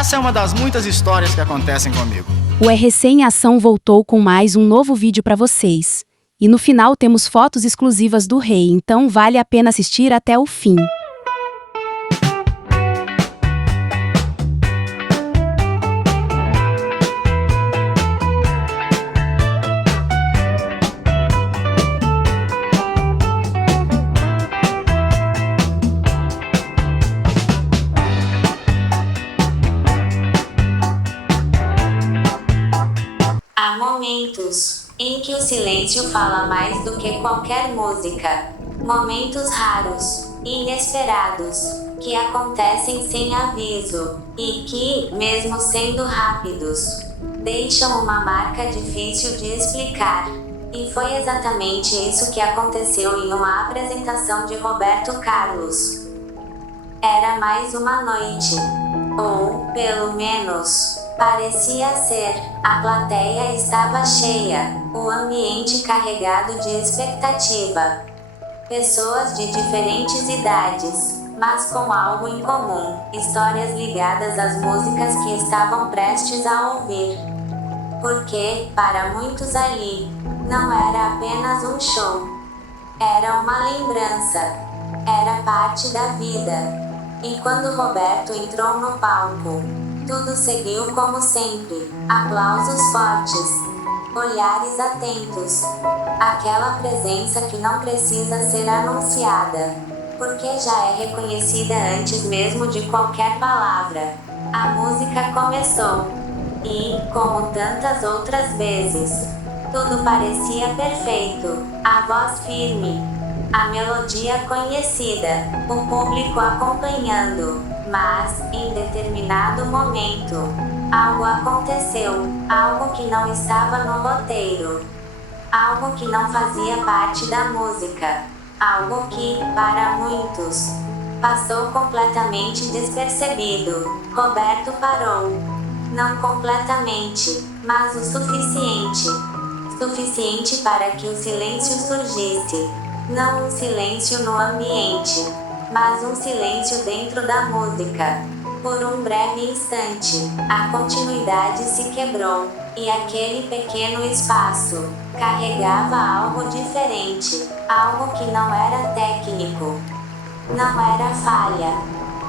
Essa é uma das muitas histórias que acontecem comigo. O RC em Ação voltou com mais um novo vídeo para vocês. E no final temos fotos exclusivas do rei, então vale a pena assistir até o fim. Há momentos em que o silêncio fala mais do que qualquer música. Momentos raros, inesperados, que acontecem sem aviso, e que, mesmo sendo rápidos, deixam uma marca difícil de explicar. E foi exatamente isso que aconteceu em uma apresentação de Roberto Carlos. Era mais uma noite. Ou, pelo menos, parecia ser. A plateia estava cheia, o ambiente carregado de expectativa. Pessoas de diferentes idades, mas com algo em comum, histórias ligadas às músicas que estavam prestes a ouvir. Porque, para muitos ali, não era apenas um show. Era uma lembrança. Era parte da vida. E quando Roberto entrou no palco, tudo seguiu como sempre. Aplausos fortes, olhares atentos. Aquela presença que não precisa ser anunciada, porque já é reconhecida antes mesmo de qualquer palavra. A música começou. E, como tantas outras vezes, tudo parecia perfeito. A voz firme, a melodia conhecida, o público acompanhando. Mas, em determinado momento, algo aconteceu, algo que não estava no roteiro, algo que não fazia parte da música, algo que, para muitos, passou completamente despercebido. Roberto parou. Não completamente, mas o suficiente. Suficiente para que o silêncio surgisse. Não um silêncio no ambiente, mas um silêncio dentro da música. Por um breve instante, a continuidade se quebrou, e aquele pequeno espaço carregava algo diferente, algo que não era técnico, não era falha,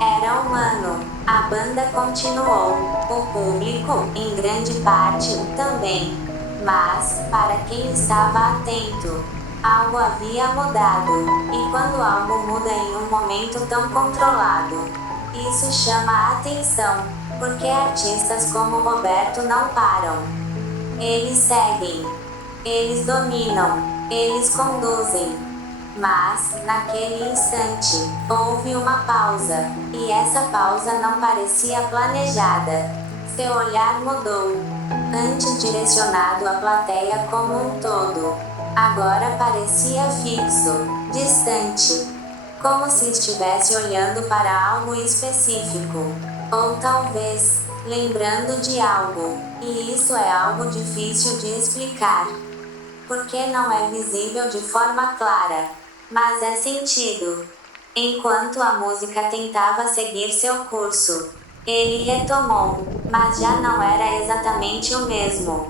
era humano. A banda continuou, o público, em grande parte, também. Mas, para quem estava atento, algo havia mudado, e quando algo muda em um momento tão controlado, isso chama a atenção, porque artistas como Roberto não param. Eles seguem, eles dominam, eles conduzem. Mas, naquele instante, houve uma pausa, e essa pausa não parecia planejada. Seu olhar mudou. Antes direcionado à plateia como um todo, agora parecia fixo, distante, como se estivesse olhando para algo específico, ou talvez, lembrando de algo, e isso é algo difícil de explicar, porque não é visível de forma clara, mas é sentido. Enquanto a música tentava seguir seu curso, ele retomou, mas já não era exatamente o mesmo.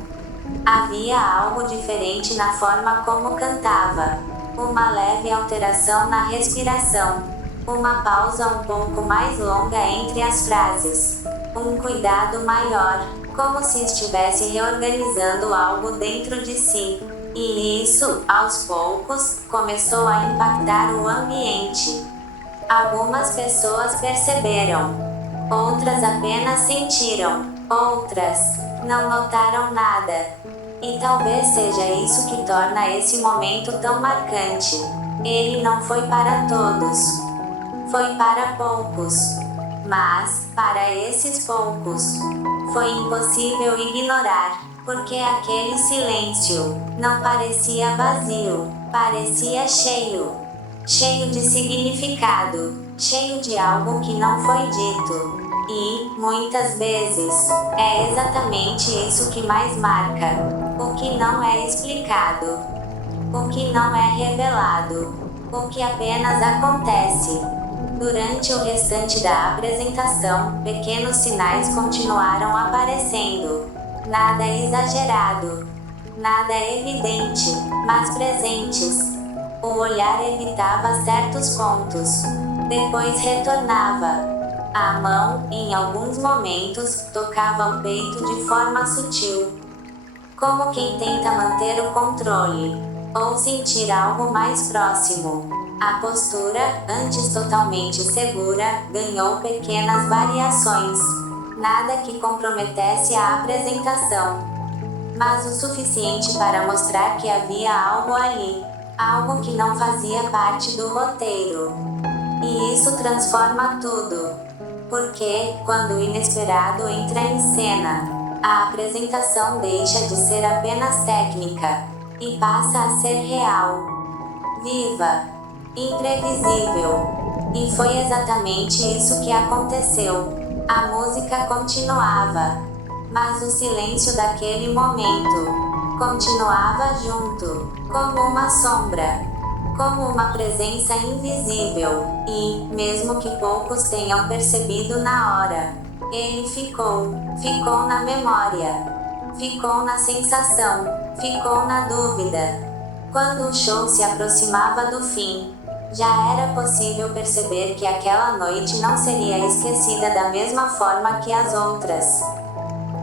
Havia algo diferente na forma como cantava, uma leve alteração na respiração, uma pausa um pouco mais longa entre as frases, um cuidado maior, como se estivesse reorganizando algo dentro de si. E isso, aos poucos, começou a impactar o ambiente. Algumas pessoas perceberam, outras apenas sentiram, outras não notaram nada. E talvez seja isso que torna esse momento tão marcante. Ele não foi para todos, foi para poucos. Mas, para esses poucos, foi impossível ignorar, porque aquele silêncio não parecia vazio, parecia cheio. Cheio de significado, cheio de algo que não foi dito. E, muitas vezes, é exatamente isso que mais marca. O que não é explicado. O que não é revelado. O que apenas acontece. Durante o restante da apresentação, pequenos sinais continuaram aparecendo. Nada exagerado, nada evidente, mas presentes. O olhar evitava certos pontos. Depois retornava. A mão, em alguns momentos, tocava o peito de forma sutil. Como quem tenta manter o controle, ou sentir algo mais próximo. A postura, antes totalmente segura, ganhou pequenas variações. Nada que comprometesse a apresentação, mas o suficiente para mostrar que havia algo ali, algo que não fazia parte do roteiro. E isso transforma tudo. Porque, quando o inesperado entra em cena, a apresentação deixa de ser apenas técnica e passa a ser real, viva, imprevisível. E foi exatamente isso que aconteceu. A música continuava, mas o silêncio daquele momento continuava junto, como uma sombra, como uma presença invisível, e, mesmo que poucos tenham percebido na hora, ele ficou na memória, ficou na sensação, ficou na dúvida. Quando o show se aproximava do fim, já era possível perceber que aquela noite não seria esquecida da mesma forma que as outras.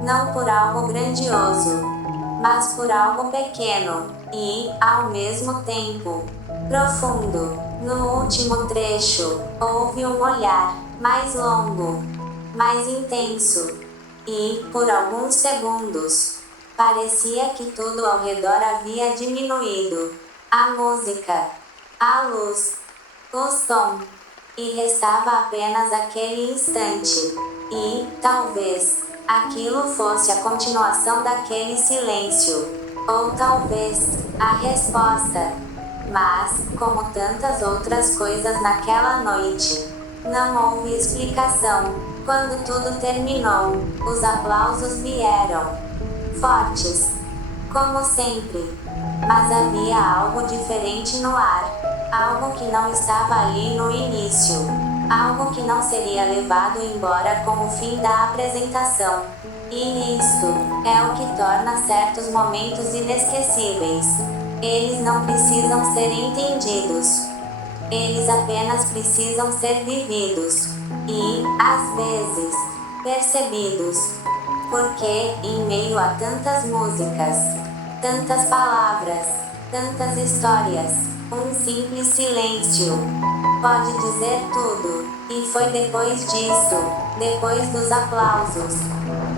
Não por algo grandioso, mas por algo pequeno e, ao mesmo tempo, profundo. No último trecho, houve um olhar mais longo, mais intenso, e, por alguns segundos, parecia que tudo ao redor havia diminuído. A música, a luz, o som, e restava apenas aquele instante. E, talvez, aquilo fosse a continuação daquele silêncio, ou talvez, a resposta. Mas, como tantas outras coisas naquela noite, não houve explicação. Quando tudo terminou, os aplausos vieram, fortes, como sempre. Mas havia algo diferente no ar, algo que não estava ali no início, algo que não seria levado embora com o fim da apresentação. E isto é o que torna certos momentos inesquecíveis. Eles não precisam ser entendidos. Eles apenas precisam ser vividos. E, às vezes, percebidos. Porque, em meio a tantas músicas, tantas palavras, tantas histórias, um simples silêncio pode dizer tudo. E foi depois disso, depois dos aplausos,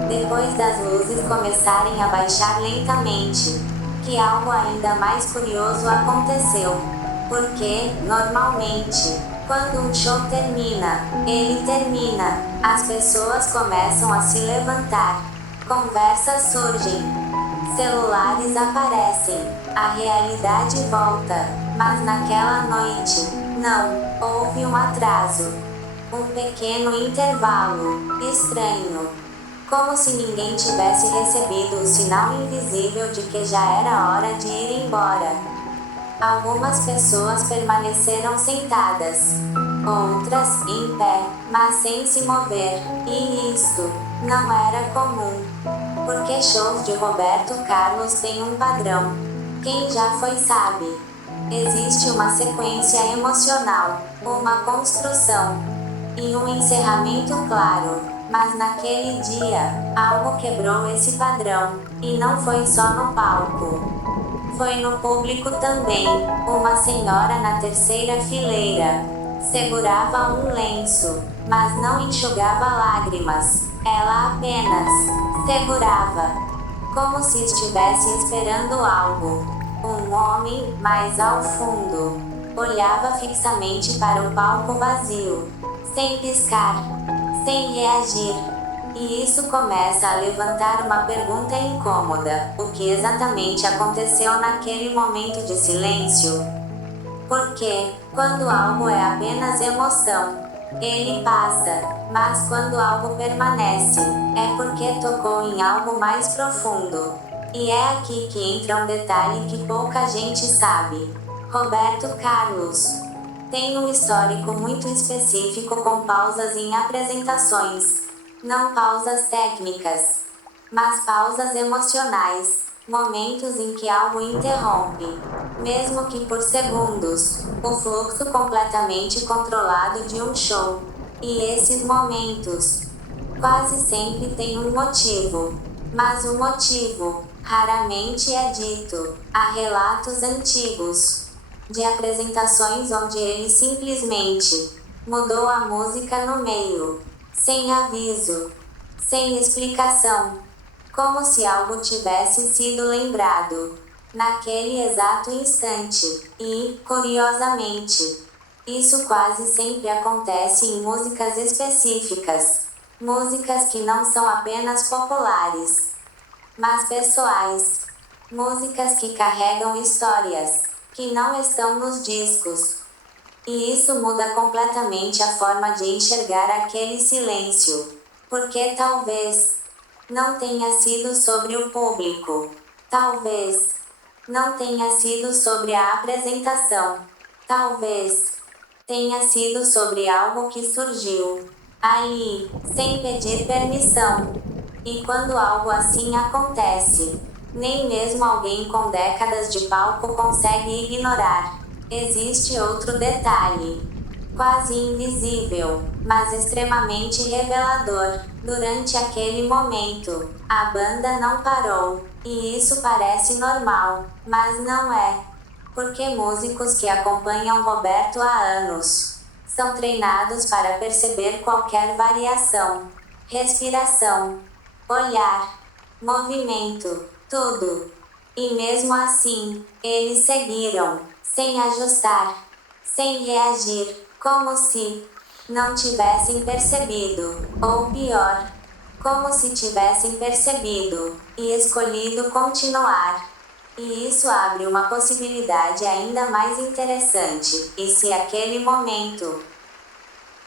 depois das luzes começarem a baixar lentamente, que algo ainda mais curioso aconteceu. Porque, normalmente, quando um show termina, ele termina, as pessoas começam a se levantar, conversas surgem, celulares aparecem, a realidade volta, mas naquela noite, não, houve um atraso, um pequeno intervalo, estranho, como se ninguém tivesse recebido o sinal invisível de que já era hora de ir embora. Algumas pessoas permaneceram sentadas, outras em pé, mas sem se mover, e isto não era comum, porque shows de Roberto Carlos têm um padrão. Quem já foi sabe. Existe uma sequência emocional, uma construção e um encerramento claro, mas naquele dia, algo quebrou esse padrão, e não foi só no palco. Foi no público também. Uma senhora na terceira fileira segurava um lenço, mas não enxugava lágrimas. Ela apenas segurava, como se estivesse esperando algo. Um homem, mais ao fundo, olhava fixamente para o palco vazio, sem piscar, sem reagir. E isso começa a levantar uma pergunta incômoda: o que exatamente aconteceu naquele momento de silêncio? Porque, quando algo é apenas emoção, ele passa, mas quando algo permanece, é porque tocou em algo mais profundo. E é aqui que entra um detalhe que pouca gente sabe. Roberto Carlos Tem um histórico muito específico com pausas em apresentações. Não pausas técnicas, mas pausas emocionais. Momentos em que algo interrompe, mesmo que por segundos, o fluxo completamente controlado de um show. E esses momentos quase sempre têm um motivo. Mas o motivo raramente é dito. Há relatos antigos de apresentações onde ele simplesmente mudou a música no meio, sem aviso, sem explicação, como se algo tivesse sido lembrado naquele exato instante. E, curiosamente, isso quase sempre acontece em músicas específicas, músicas que não são apenas populares, mas pessoais, músicas que carregam histórias que não estão nos discos. E isso muda completamente a forma de enxergar aquele silêncio. Porque talvez não tenha sido sobre o público. Talvez não tenha sido sobre a apresentação. Talvez tenha sido sobre algo que surgiu ali, sem pedir permissão. E quando algo assim acontece, nem mesmo alguém com décadas de palco consegue ignorar. Existe outro detalhe, quase invisível, mas extremamente revelador. Durante aquele momento, a banda não parou. E isso parece normal, mas não é. Porque músicos que acompanham Roberto há anos são treinados para perceber qualquer variação, respiração, olhar, movimento, tudo. E mesmo assim, eles seguiram, sem ajustar, sem reagir, como se não tivessem percebido, ou pior, como se tivessem percebido e escolhido continuar. E isso abre uma possibilidade ainda mais interessante. E se aquele momento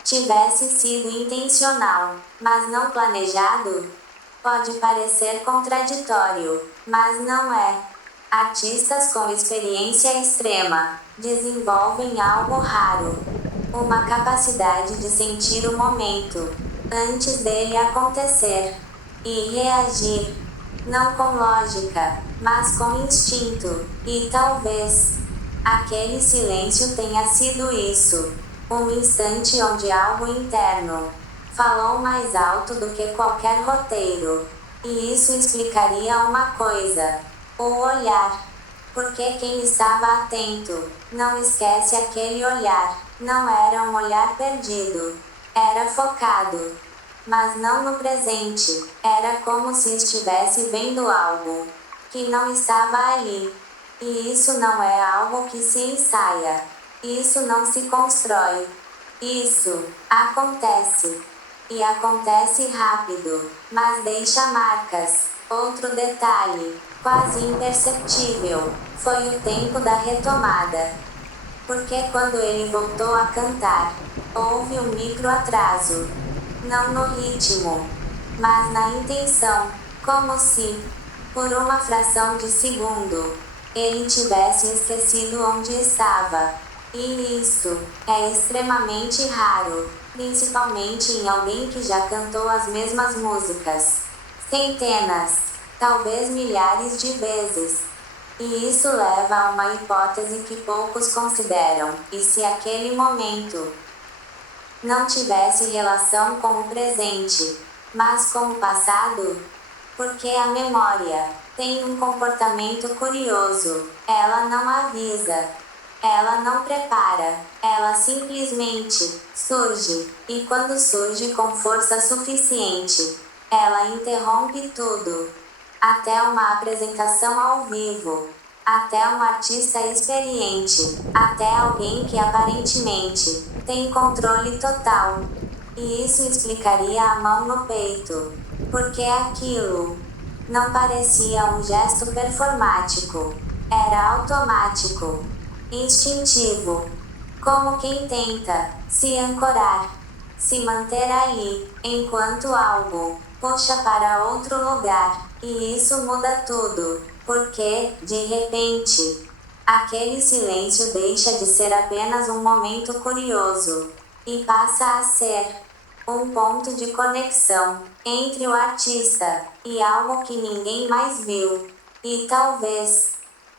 tivesse sido intencional, mas não planejado? Pode parecer contraditório, mas não é. Artistas com experiência extrema desenvolvem algo raro, uma capacidade de sentir o momento antes dele acontecer e reagir, não com lógica, mas com instinto. E talvez aquele silêncio tenha sido isso, um instante onde algo interno falou mais alto do que qualquer roteiro. E isso explicaria uma coisa: o olhar. Porque quem estava atento não esquece aquele olhar. Não era um olhar perdido, era focado. Mas não no presente, era como se estivesse vendo algo que não estava ali. E isso não é algo que se ensaia. Isso não se constrói. Isso acontece. E acontece rápido, mas deixa marcas. Outro detalhe, quase imperceptível, foi o tempo da retomada. Porque quando ele voltou a cantar, houve um micro atraso. Não no ritmo, mas na intenção, como se, por uma fração de segundo, ele tivesse esquecido onde estava. E isso é extremamente raro, principalmente em alguém que já cantou as mesmas músicas centenas, talvez milhares de vezes. E isso leva a uma hipótese que poucos consideram: e se aquele momento não tivesse relação com o presente, mas com o passado? Porque a memória tem um comportamento curioso. Ela não avisa, ela não prepara, ela simplesmente surge. E quando surge com força suficiente, ela interrompe tudo. Até uma apresentação ao vivo, até um artista experiente, até alguém que aparentemente tem controle total. E isso explicaria a mão no peito. Porque aquilo não parecia um gesto performático. Era automático, instintivo. Como quem tenta se ancorar, se manter ali, enquanto algo puxa para outro lugar. E isso muda tudo. Porque, de repente, Aquele silêncio deixa de ser apenas um momento curioso e passa a ser um ponto de conexão entre o artista e algo que ninguém mais viu e talvez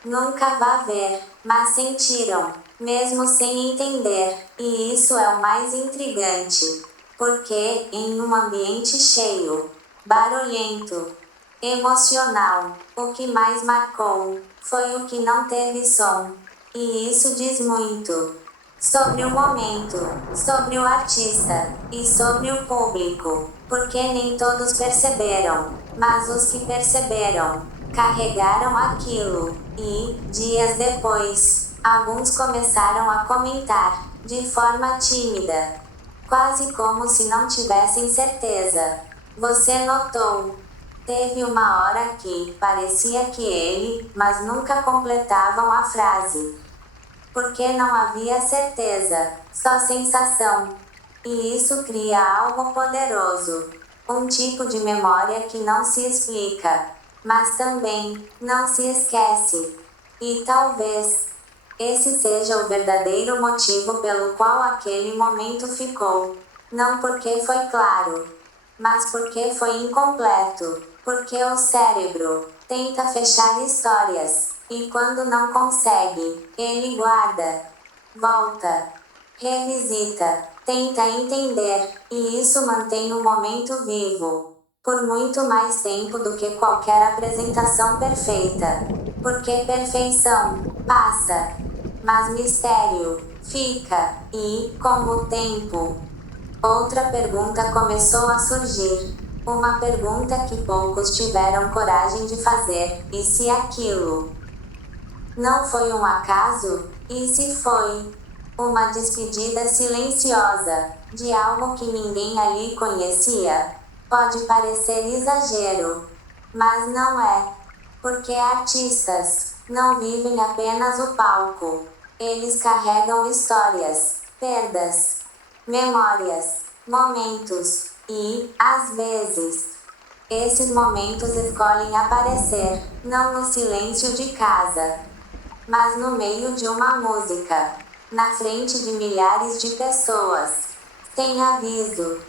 nunca vá ver, mas sentiram, mesmo sem entender, e isso é o mais intrigante, porque em um ambiente cheio, barulhento, emocional, o que mais marcou foi o que não teve som, e isso diz muito sobre o momento, sobre o artista e sobre o público, porque nem todos perceberam, mas os que perceberam carregaram aquilo, e, dias depois, alguns começaram a comentar, de forma tímida, quase como se não tivessem certeza. Você notou? Teve uma hora que parecia que ele, mas nunca completavam a frase. Porque não havia certeza, só sensação. E isso cria algo poderoso. Um tipo de memória que não se explica, mas também não se esquece. E talvez esse seja o verdadeiro motivo pelo qual aquele momento ficou. Não porque foi claro, mas porque foi incompleto. Porque o cérebro tenta fechar histórias, e quando não consegue, ele guarda, volta, revisita, tenta entender, e isso mantém o momento vivo, por muito mais tempo do que qualquer apresentação perfeita. Porque perfeição passa, mas mistério fica, e, com o tempo, outra pergunta começou a surgir. Uma pergunta que poucos tiveram coragem de fazer: e se aquilo não foi um acaso? E se foi uma despedida silenciosa de algo que ninguém ali conhecia? Pode parecer exagero, mas não é. Porque artistas não vivem apenas o palco. Eles carregam histórias, perdas, memórias, momentos. E, às vezes, esses momentos escolhem aparecer, não no silêncio de casa, mas no meio de uma música, na frente de milhares de pessoas, sem aviso,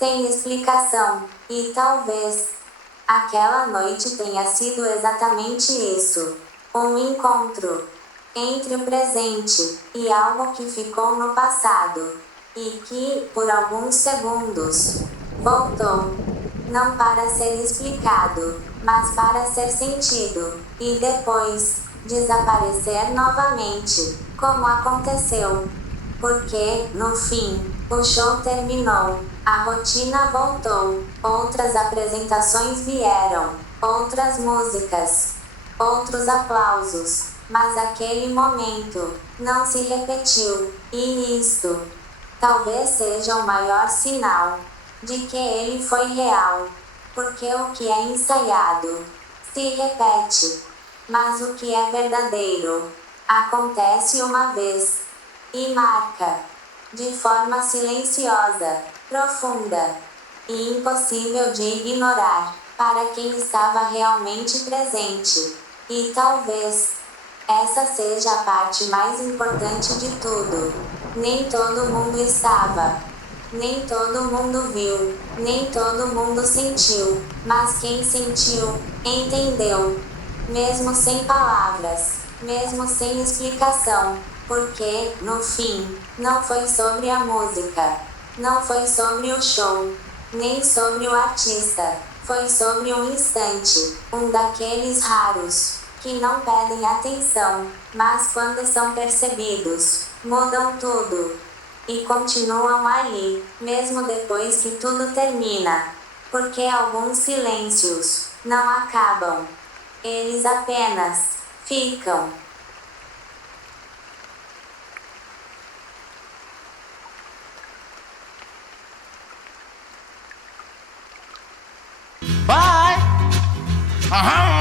sem explicação, e talvez aquela noite tenha sido exatamente isso, um encontro entre o presente e algo que ficou no passado, e que, por alguns segundos, voltou, não para ser explicado, mas para ser sentido, e depois, desaparecer novamente, como aconteceu. Porque, no fim, o show terminou, a rotina voltou, outras apresentações vieram, outras músicas, outros aplausos, mas aquele momento não se repetiu, e isto talvez seja o maior sinal de que ele foi real, porque o que é ensaiado se repete, mas o que é verdadeiro acontece uma vez e marca, de forma silenciosa, profunda e impossível de ignorar, para quem estava realmente presente. E talvez essa seja a parte mais importante de tudo. Nem todo mundo estava, nem todo mundo viu, nem todo mundo sentiu, mas quem sentiu, entendeu. Mesmo sem palavras, mesmo sem explicação, porque, no fim, não foi sobre a música, não foi sobre o show, nem sobre o artista, foi sobre um instante, um daqueles raros que não pedem atenção, mas quando são percebidos, mudam tudo. E continuam ali, mesmo depois que tudo termina. Porque alguns silêncios não acabam. Eles apenas ficam. Bye! Aham!